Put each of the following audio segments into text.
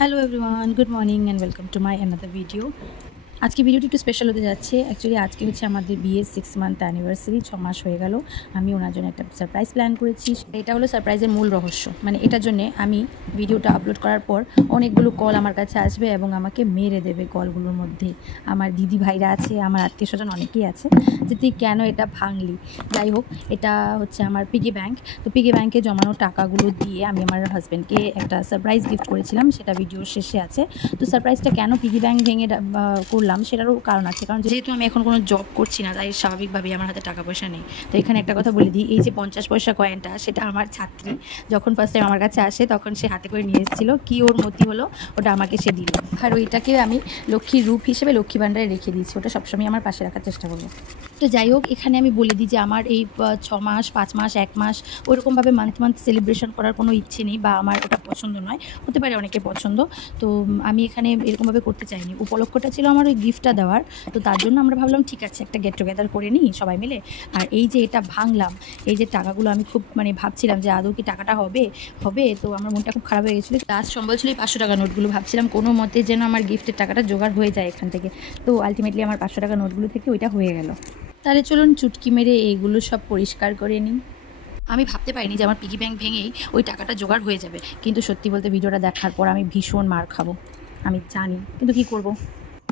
Hello everyone, good morning and welcome to my another video. আজকে ভিডিওটি একটু special হতে যাচ্ছে। অ্যাকচুয়ালি আজকে হচ্ছে আমাদের বিয়ের 6 মান্থ অ্যানিভার্সারি, 6 মাস হয়ে গেল। আমি ওনার জন্য একটা সারপ্রাইজ প্ল্যান করেছি। এটা হলো সারপ্রাইজের মূল রহস্য। মানে এটার জন্য আমি ভিডিওটা আপলোড করার পর অনেকগুলো কল আমার কাছে আসবে এবং আমাকে মেরে দেবে কলগুলোর মধ্যে। আমার দিদি ভাইরা আছে, আমার আত্মীয় স্বজন অনেকেই আছে যে তুই কেন এটা ভাঙলি। যাই হোক, এটা হচ্ছে আমার পিগি ব্যাংক। তো পিগি ব্যাংকে জমানো টাকাগুলো দিয়ে আমি আমার হাজব্যান্ডকে একটা সারপ্রাইজ গিফট করেছিলাম, সেটা ভিডিওর শেষে আছে। তো সারপ্রাইজটা কেন পিগি ব্যাংক ভেঙে করলাম সেটারও কারণ আছে, কারণ যেহেতু আমি এখন কোনো জব করছি না, তাই স্বাভাবিকভাবেই আমার হাতে টাকা পয়সা নেই। তো এখানে একটা কথা বলে দিই, এই যে 50 পয়সা কয়েনটা, সেটা আমার ছাত্রী যখন ফার্স্ট টাইম আমার কাছে আসে তখন সে হাতে করে নিয়ে এসেছিলো। কি ওর মতি হলো, ওটা আমাকে সে দিল। আর ওইটাকে আমি লক্ষ্মীর রূপ হিসেবে লক্ষ্মী ভাণ্ডারে রেখে দিয়েছি। ওটা সবসময় আমার পাশে রাখার চেষ্টা করবো। তো যাই হোক, এখানে আমি বলে দিই যে আমার এই 6 মাস 5 মাস 1 মাস ওইরকমভাবে মান্থ সেলিব্রেশন করার কোনো ইচ্ছে নেই, বা আমার ওটা পছন্দ নয়। হতে পারে অনেকে পছন্দ, তো আমি এখানে এরকমভাবে করতে চাইনি। উপলক্ষটা ছিল আমার ওই গিফটটা দেওয়ার। তো তার জন্য আমরা ভাবলাম ঠিক আছে, একটা গেট টুগেদার করে নিই সবাই মিলে। আর এই যে এটা ভাঙলাম, এই যে টাকাগুলো, আমি খুব ভাবছিলাম যে আদৌ কি টাকাটা হবে। তো আমার মনটা খুব খারাপ হয়ে গেছিলো। লাস্ট সম্বল ছিল এই 500 টাকা নোটগুলো। ভাবছিলাম কোনো মতে যেন আমার গিফটের টাকাটা জোগাড় হয়ে যায় এখান থেকে। তো আলটিমেটলি আমার 500 টাকা নোটগুলো থেকে ওইটা হয়ে গেল। তাহলে চলুন চুটকি মেরে এইগুলো সব পরিষ্কার করে নিই। আমি ভাবতে পারিনি যে আমার পিগি ব্যাংক ভেঙেই ওই টাকাটা জোগাড় হয়ে যাবে, কিন্তু সত্যি বলতে ভিডিওটা দেখার পর আমি ভীষণ মার খাবো, আমি জানি, কিন্তু কি করব।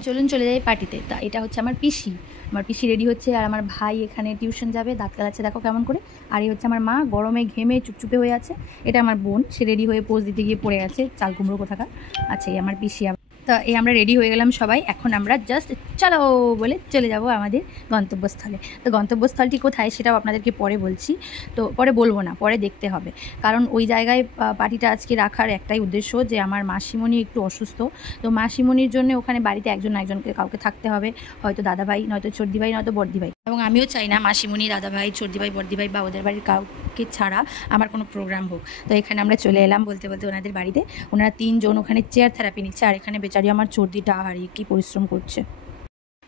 চলুন চলে যাই পার্টিতে। তা এটা হচ্ছে আমার পিসি রেডি হচ্ছে, আর আমার ভাই এখানে টিউশন যাবে, দাঁত কালাচ্ছে দেখো কেমন করে। আর এই হচ্ছে আমার মা, গরমে ঘেমে চুপচুপে হয়ে আছে। এটা আমার বোন, সে রেডি হয়ে পোজ দিতে গিয়ে পড়ে আছে, চাল কুমড়ো কোথাকার। আচ্ছা, এই আমার পিসি। তা এই আমরা রেডি হয়ে গেলাম সবাই। এখন আমরা জাস্ট চলো বলে চলে যাব আমাদের গন্তব্যস্থলে। তো গন্তব্যস্থলটি কোথায় সেটাও আপনাদেরকে পরে বলছি। তো পরে বলবো না, পরে দেখতে হবে, কারণ ওই জায়গায় পার্টিটা আজকে রাখার একটাই উদ্দেশ্য, যে আমার মাসিমণি একটু অসুস্থ। তো মাসিমণির জন্য ওখানে বাড়িতে একজন না একজনকে কাউকে থাকতে হবে, হয়তো দাদাভাই, নয়তো চর্দিভাই, নয়তো বর্দিভাই। এবং আমিও চাই না মাসিমণি, দাদাভাই, চর্দিভাই, বর্দিভাই বা ওদের বাড়ির কাউকে ছাড়া আমার কোনো প্রোগ্রাম হোক। তো এখানে আমরা চলে এলাম বলতে বলতে ওনাদের বাড়িতে। ওনারা 3 জন ওখানে চেয়ার থেরাপি নিচ্ছে, আর এখানে বেচারি আমার চর্দিটা হারিয়ে কি পরিশ্রম করছে।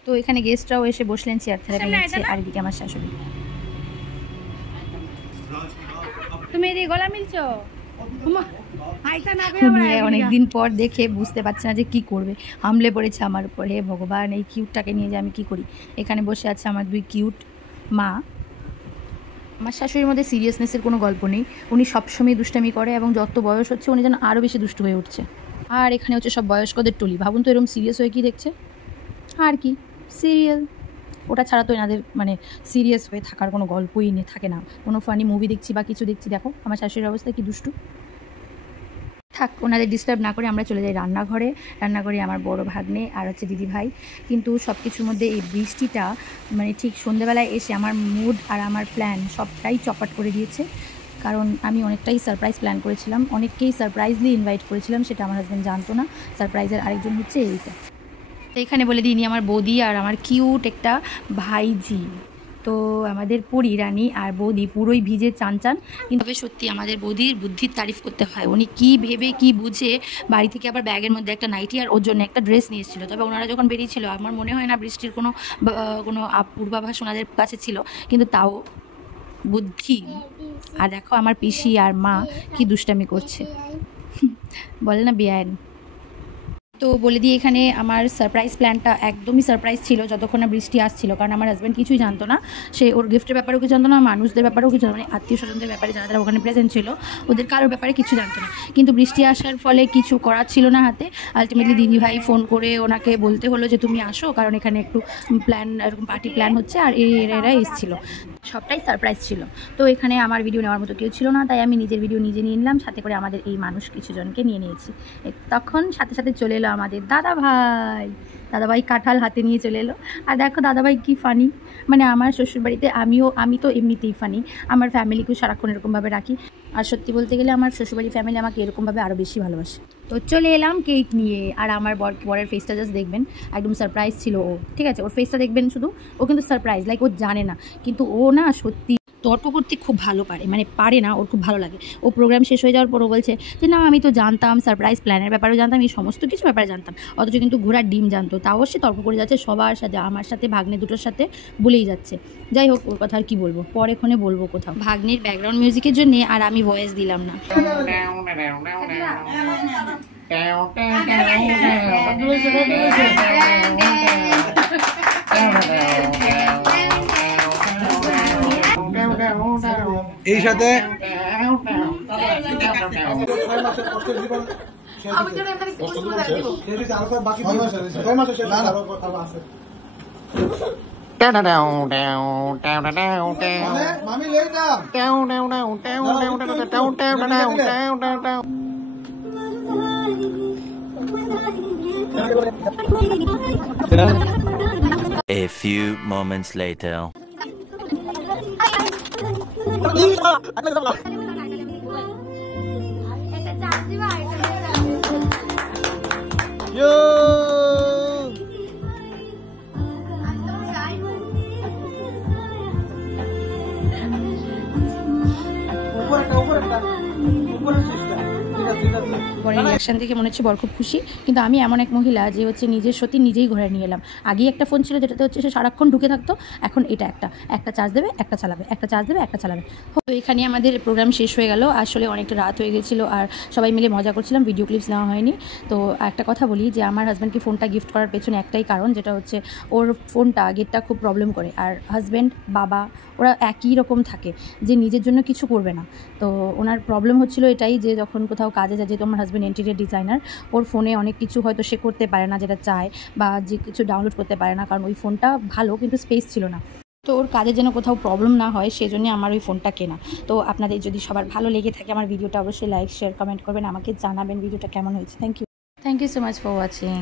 তো এখানে গেস্টরাও এসে বসলেন, চেয়ার থেরাপি নিচ্ছে। আর এদিকে আমার শাশুড়ি। তুমি এদিকে গলা মিলছো? অনেকদিন পর দেখে বুঝতে পারছে না যে কি করবে, হামলে পড়েছে আমার উপর। হে ভগবান, এই কিউটটাকে নিয়ে যে আমি কি করি। এখানে বসে আছে আমার 2 কিউট মা। আমার শাশুড়ির মধ্যে সিরিয়াসনেসের কোনো গল্প নেই। উনি সবসময় দুষ্টামি করে, এবং যত বয়স হচ্ছে উনি যেন আরও বেশি দুষ্ট হয়ে উঠছে। আর এখানে হচ্ছে সব বয়স্কদের টলি। ভাবুন তো, এরকম সিরিয়াস হয়ে কি দেখছে। আর কি সিরিয়াল, ওটা ছাড়া তো এনাদের সিরিয়াস হয়ে থাকার কোনো গল্পই থাকে না। কোনো ফানি মুভি দেখছি বা কিছু দেখছি, দেখো আমার শাশুড়ির অবস্থা কি দুষ্টু। থাক, ওনাদের ডিস্টার্ব না করে আমরা চলে যাই রান্নাঘরে। রান্নাঘরে আমার বড় ভাগ্নে আর হচ্ছে দিদি ভাই। কিন্তু সব কিছুর মধ্যে এই বৃষ্টিটা ঠিক সন্ধ্যেবেলায় এসে আমার মুড আর আমার প্ল্যান সবটাই চপাট করে দিয়েছে। কারণ আমি অনেকটাই সারপ্রাইজ প্ল্যান করেছিলাম, অনেককেই সারপ্রাইজলি ইনভাইট করেছিলাম, সেটা আমার হাজব্যান্ড জানতো না। সারপ্রাইজের আরেকজন হচ্ছে এইটা। তো এখানে বলে দিইনি আমার বৌদি আর আমার কিউট একটা ভাইজি। তো আমাদের পরি রানী আর বৌদি পুরোই ভিজে চান। কিন্তু সত্যি আমাদের বৌদির বুদ্ধির তারিফ করতে হয়। উনি কি ভেবে কি বুঝে বাড়ি থেকে আবার ব্যাগের মধ্যে একটা নাইটি আর ওর জন্য একটা ড্রেস নিয়ে এসেছিলো। তবে ওনারা যখন বেরিয়েছিল আমার মনে হয় না বৃষ্টির কোনো পূর্বাভাস ওনাদের কাছে ছিল, কিন্তু তাও বুদ্ধি। আর দেখো আমার পিসি আর মা কি দুষ্টামি করছে, বলে না বেআইন। তো বলে দিই, এখানে আমার সারপ্রাইজ প্ল্যানটা একদমই সারপ্রাইজ ছিল যতক্ষণ না বৃষ্টি আসছিল। কারণ আমার হাজব্যান্ড কিছুই জানতো না, সে ওর গিফটের ব্যাপারেও কিছু জানতো না, মানুষদের ব্যাপারেও কিছু, আত্মীয় স্বজনদের ব্যাপারে যারা যারা ওখানে প্রেজেন্ট ছিল ওদের কারোর ব্যাপারে কিছু জানতো না। কিন্তু বৃষ্টি আসার ফলে কিছু করার ছিল না হাতে। আলটিমেটলি দিদিভাই ফোন করে ওনাকে বলতে হলো যে তুমি আসো, কারণ এখানে একটু প্ল্যান, এরকম পার্টি প্ল্যান হচ্ছে, আর এরা এসেছিলো। সবটাই সারপ্রাইজ ছিল। তো এখানে আমার ভিডিও নেওয়ার মতো কেউ ছিল না, তাই আমি নিজের ভিডিও নিজে নিয়ে নিলাম, সাথে করে আমাদের এই মানুষ কিছুজনকে নিয়ে নিয়েছি। তখন সাথে সাথে চলে এলো আমাদের দাদাভাই কাঁঠাল হাতে নিয়ে চলে এলো। আর দেখো দাদাভাই কি ফানি, আমার শ্বশুরবাড়িতে আমি তো এমনিতেই ফানি, আমার ফ্যামিলিকেও সারাক্ষণ এরকমভাবে রাখি। আর সত্যি বলতে গেলে আমার শ্বশুরবাড়ির ফ্যামিলি আমাকে এরকমভাবে আরও বেশি ভালোবাসে। তো চলে এলাম কেক নিয়ে, আর আমার বরের ফেসটা জাস্ট দেখবেন, একদম সারপ্রাইজ ছিল ও। ঠিক আছে, ওর ফেসটা দেখবেন শুধু, ও কিন্তু সারপ্রাইজ, ও জানে না, কিন্তু ও না সত্যি তর্ক করতে খুব ভালো পারে, পারে না, ওর খুব ভালো লাগে। ও প্রোগ্রাম শেষ হয়ে যাওয়ার পর ও বলছে যে না আমি তো জানতাম, সারপ্রাইজ প্ল্যানের ব্যাপারেও জানতাম, এই সমস্ত কিছু ব্যাপারে জানতাম, অথচ কিন্তু ঘোড়ার ডিম জানতো। তাও সে তর্ক করে যাচ্ছে সবার সাথে, আমার সাথে, ভাগ্নে দুটোর সাথে বলেই যাচ্ছে। যাই হোক, ওর কথা আর কি বলবো, পরে ক্ষণে বলবো কোথাও। ভাগ্নির ব্যাকগ্রাউন্ড মিউজিকের জন্য আর আমি ভয়েস দিলাম না। এই সাথে A few moments later. বরের রিয়াকশান দেখে মনে হচ্ছে বর খুব খুশি, কিন্তু আমি এমন এক মহিলা যে হচ্ছে নিজের সত্যি নিজেই ঘরে নিয়ে এলাম। আগেই একটা ফোন ছিল যেটাতে হচ্ছে সে সারাক্ষণ ঢুকে থাকতো, এখন এটা একটা চার্জ দেবে, একটা চালাবে, একটা চার্জ দেবে, একটা চালাবে। তো এখানে আমাদের প্রোগ্রাম শেষ হয়ে গেল। আসলে অনেকটা রাত হয়ে গেছিলো আর সবাই মিলে মজা করছিলাম, ভিডিও ক্লিপস নেওয়া হয়নি। তো একটা কথা বলি যে আমার হাজব্যান্ডকে ফোনটা গিফট করার পেছনে একটাই কারণ, যেটা হচ্ছে ওর ফোনটা গেটটা খুব প্রবলেম করে, আর হাজব্যান্ড বাবা ওরা একই রকম থাকে যে নিজের জন্য কিছু করবে না। তো ওনার প্রবলেম হচ্ছিল এটাই যে যখন কোথাও কাজে যায়, যেহেতু আমার হাজব্যান্ড ইন্টেরিয়র ডিজাইনার, ওর ফোনে অনেক কিছু হয়তো সে করতে পারে না যেটা চায়, বা যে কিছু ডাউনলোড করতে পারে না, কারণ ওই ফোনটা ভালো কিন্তু স্পেস ছিল না। তো ওর কাজে যেন কোথাও প্রবলেম না হয় সেজন্য আমার ওই ফোনটা কেনা। তো আপনাদের যদি সবার ভালো লেগে থাকে আমার ভিডিওটা, অবশ্যই লাইক শেয়ার কমেন্ট করবেন, আমাকে জানাবেন ভিডিওটা কেমন হয়েছে। Thank you so much for watching.